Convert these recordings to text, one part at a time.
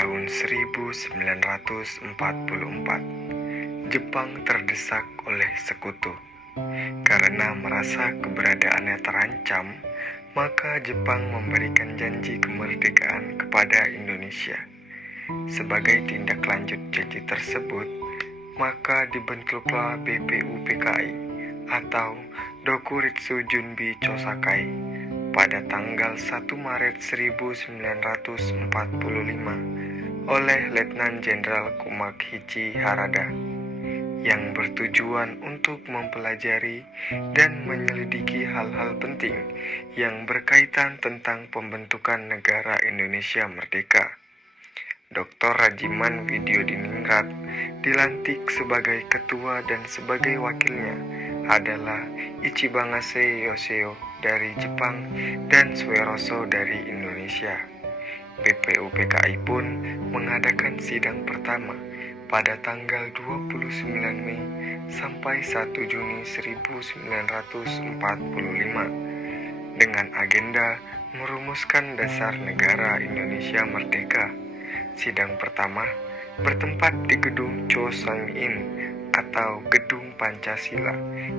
Tahun 1944, Jepang terdesak oleh sekutu. Karena merasa keberadaannya terancam, maka Jepang memberikan janji kemerdekaan kepada Indonesia. Sebagai tindak lanjut janji tersebut, maka dibentuklah BPUPKI atau Dokuritsu Junbi Chosakai pada tanggal 1 Maret 1945 oleh Letnan Jenderal Kumakichi Harada, yang bertujuan untuk mempelajari dan menyelidiki hal-hal penting yang berkaitan tentang pembentukan negara Indonesia merdeka. Dr. Rajiman Widyodiningrat dilantik sebagai ketua dan sebagai wakilnya adalah Ichibangase Yoseo dari Jepang dan Sueroso dari Indonesia. BPUPKI pun mengadakan sidang pertama pada tanggal 29 Mei sampai 1 Juni 1945 dengan agenda merumuskan dasar negara Indonesia merdeka. Sidang pertama bertempat di Gedung Chosun-in atau Gedung Pancasila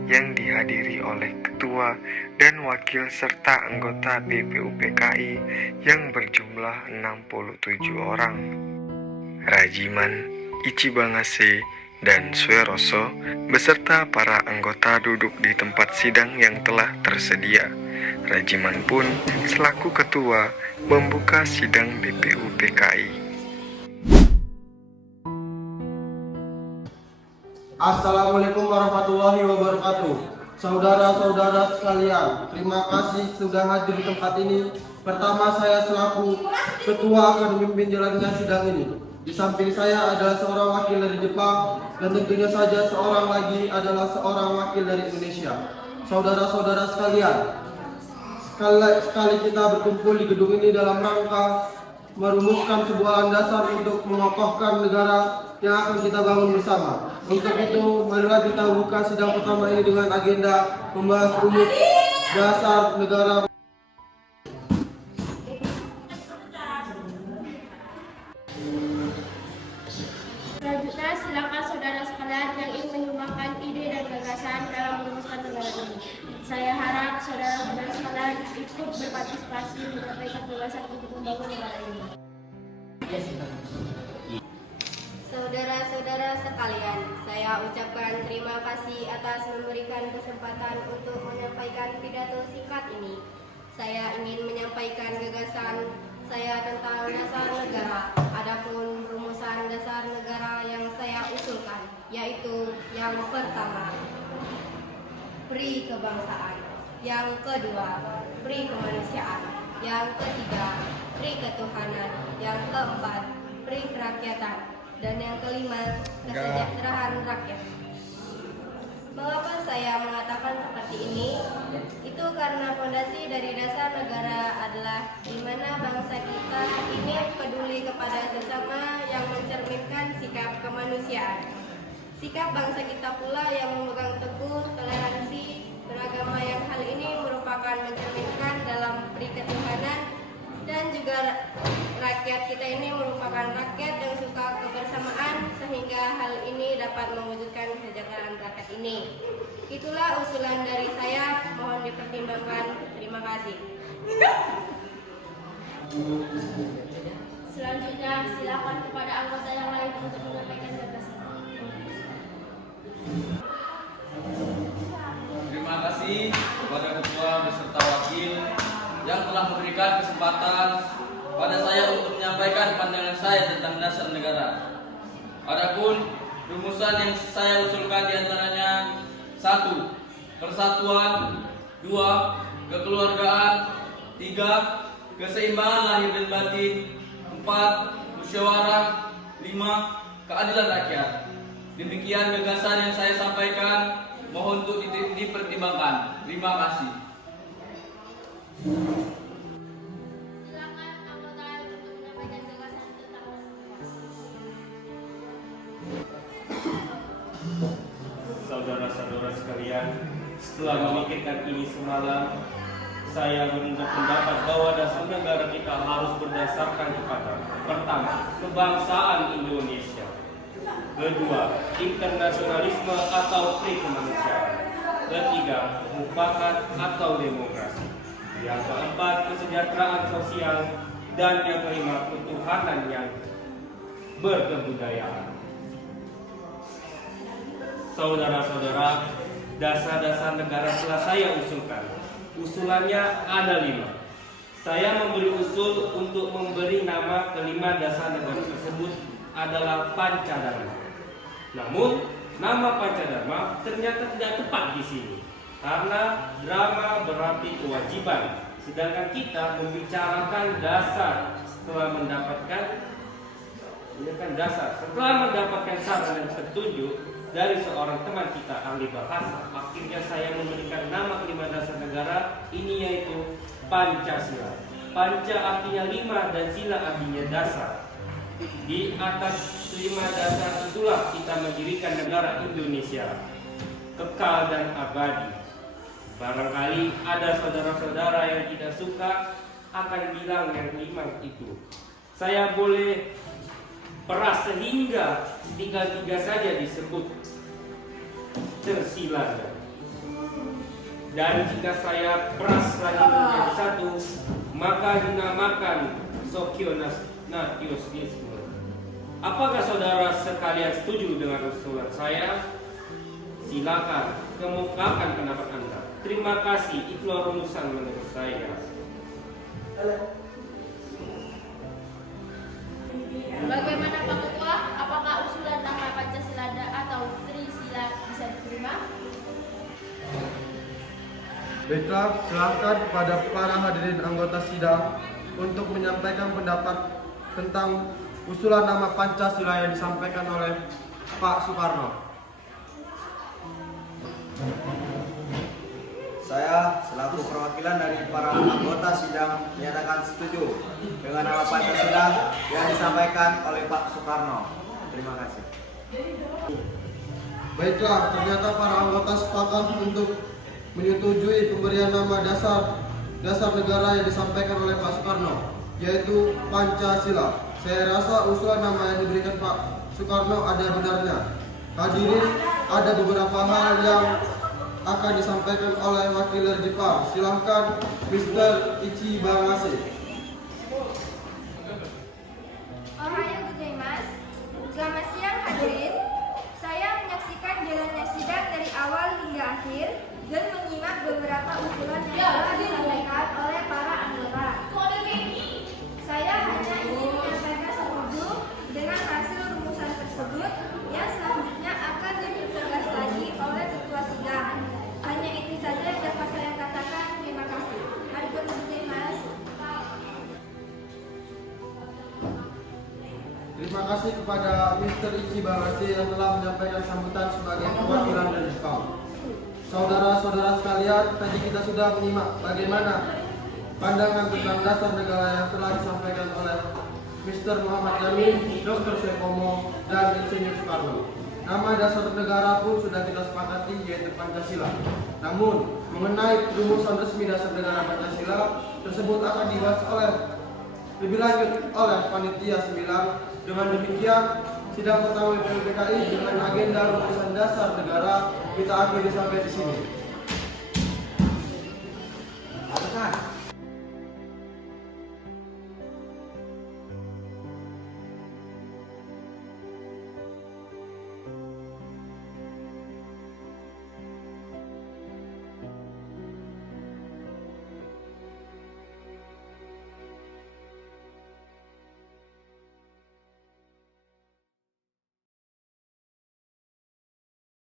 yang dihadiri oleh ketua dan wakil serta anggota BPUPKI yang berjumlah 67 orang. Rajiman, Ichibangase, dan Sueroso beserta para anggota duduk di tempat sidang yang telah tersedia. Rajiman pun selaku ketua membuka sidang BPUPKI. Assalamualaikum warahmatullahi wabarakatuh. Saudara-saudara sekalian, terima kasih sudah hadir di tempat ini. Pertama, saya selaku ketua akan memimpin jalannya sidang ini. Di samping saya adalah seorang wakil dari Jepang, dan tentunya saja seorang lagi adalah seorang wakil dari Indonesia. Saudara-saudara sekalian, sekali kita berkumpul di gedung ini dalam rangka merumuskan sebuah dasar untuk mengokohkan negara yang akan kita bangun bersama. Untuk itu, marilah kita buka sidang pertama ini dengan agenda membahas rumus dasar negara. Selanjutnya, silakan saudara sekalian yang ingin menyumbangkan ide dan gagasan dalam merumuskan negara ini. Saya harap saudara-saudara sekalian ikut berpartisipasi menyampaikan gagasan untuk membangun negara ini. Saudara-saudara sekalian, saya ucapkan terima kasih atas memberikan kesempatan untuk menyampaikan pidato singkat ini. Saya ingin menyampaikan gagasan saya tentang dasar negara. Adapun rumusan dasar negara yang saya usulkan, yaitu yang pertama, pri kebangsaan, yang kedua, pri kemanusiaan, yang ketiga, pri ketuhanan, yang keempat, pri kerakyatan, dan yang kelima, kesejahteraan rakyat. Mengapa saya mengatakan seperti ini? Itu karena fondasi dari dasar negara adalah di mana bangsa kita ini peduli kepada sesama yang mencerminkan sikap kemanusiaan. Sikap bangsa kita pula yang memegang teguh toleransi beragama, yang hal ini merupakan mencerminkan dalam pri ketuhanan, dan juga rakyat kita ini merupakan rakyat yang suka kebersamaan, sehingga hal ini dapat mewujudkan kesejahteraan rakyat ini. Itulah usulan dari saya, mohon dipertimbangkan. Terima kasih. Selanjutnya, silakan kepada anggota yang lain untuk menyampaikan gagasan. Terima kasih kepada ketua beserta wakil yang telah memberikan kesempatan pada saya untuk menyampaikan pandangan saya tentang dasar negara. Adapun rumusan yang saya usulkan diantaranya: 1. Persatuan, 2. Kekeluargaan, 3. Keseimbangan lahir dan batin, 4. Musyawarah, 5. Keadilan rakyat. Demikian gagasan yang saya sampaikan, mohon untuk dipertimbangkan. Terima kasih. Silakan anggota untuk menyampaikan gagasan tentang dasar negara. Saudara-saudara sekalian, setelah memikirkan ini semalam, saya berpendapat bahwa dasar negara kita harus berdasarkan kepada Pertama, kebangsaan Indonesia. Kedua, internasionalisme atau kemanusiaan. Ketiga, mufakat atau demokrasi. Yang keempat, kesejahteraan sosial. Dan yang kelima, ketuhanan yang berkebudayaan. Saudara-saudara, dasar-dasar negara telah saya usulkan. Usulannya ada 5. Saya memberi usul untuk memberi nama kelima dasar negara tersebut adalah Pancadharma. Namun, nama Pancadharma ternyata tidak tepat di sini. Karena drama berarti kewajiban, sedangkan kita membicarakan dasar setelah mendapatkan saran dan petunjuk dari seorang teman kita ahli bahasa. Akhirnya saya memberikan nama kelima dasar negara ini, yaitu Pancasila. Panca artinya 5 dan sila artinya dasar. Di atas 5 dasar itulah kita mendirikan negara Indonesia, kekal dan abadi. Barangkali ada saudara-saudara yang tidak suka akan bilang yang 5 itu. Saya boleh peras sehingga tinggal 3 saja disebut tersilaga. Dan jika saya peras lagi menjadi 1, maka dinamakan Sokionatiosisme. Apakah saudara sekalian setuju dengan usulan saya? Silakan kemukakan pendapat Anda. Terima kasih, itulah rumusan menurut saya. Bagaimana Pak Ketua? Apakah usulan nama Pancasila atau Trisila bisa diterima? Baiklah, silakan kepada para hadirin anggota sidang untuk menyampaikan pendapat tentang usulan nama Pancasila yang disampaikan oleh Pak Soekarno. Saya selaku perwakilan dari para anggota sidang menyatakan setuju dengan nama Pancasila yang disampaikan oleh Pak Soekarno. Terima kasih. Baiklah, ternyata para anggota sepakat untuk menyetujui pemberian nama dasar negara yang disampaikan oleh Pak Soekarno, yaitu Pancasila. Saya rasa usulan nama yang diberikan Pak Soekarno ada benarnya. Hadirin, ada beberapa hal yang akan disampaikan oleh wakil dari Jepang. Silahkan Mr. Ichi Bangase. Ohayo gozaimasu. Selamat siang hadirin. Saya menyaksikan jalannya sidang dari awal hingga akhir dan menyimak beberapa usulan yang telah disampaikan oleh para anggota. Saya hanya ingin menyampaikan setuju dengan hasil rumusan tersebut yang selanjutnya akan dipertegas lagi oleh ketua sidang. Hanya itu saja yang dapat saya katakan. Terima kasih. Arigatou gozaimasu. Terima kasih kepada Mr. Ichi Bangase yang telah menyampaikan sambutan sebagai perwakilan dari Jepang. Saudara-saudara sekalian, tadi kita sudah menyimak bagaimana pandangan tentang dasar negara yang telah disampaikan oleh Mr. Muhammad Yamin, Dr. Suekomo, dan Insinyur Soekarno. Nama dasar negara pun sudah kita sepakati, yaitu Pancasila. Namun, mengenai rumusan resmi dasar negara Pancasila tersebut akan dibahas lebih lanjut oleh Panitia 9. Dengan demikian, sidang pertama PPKI dengan agenda rumusan dasar negara kita akhiri sampai di sini.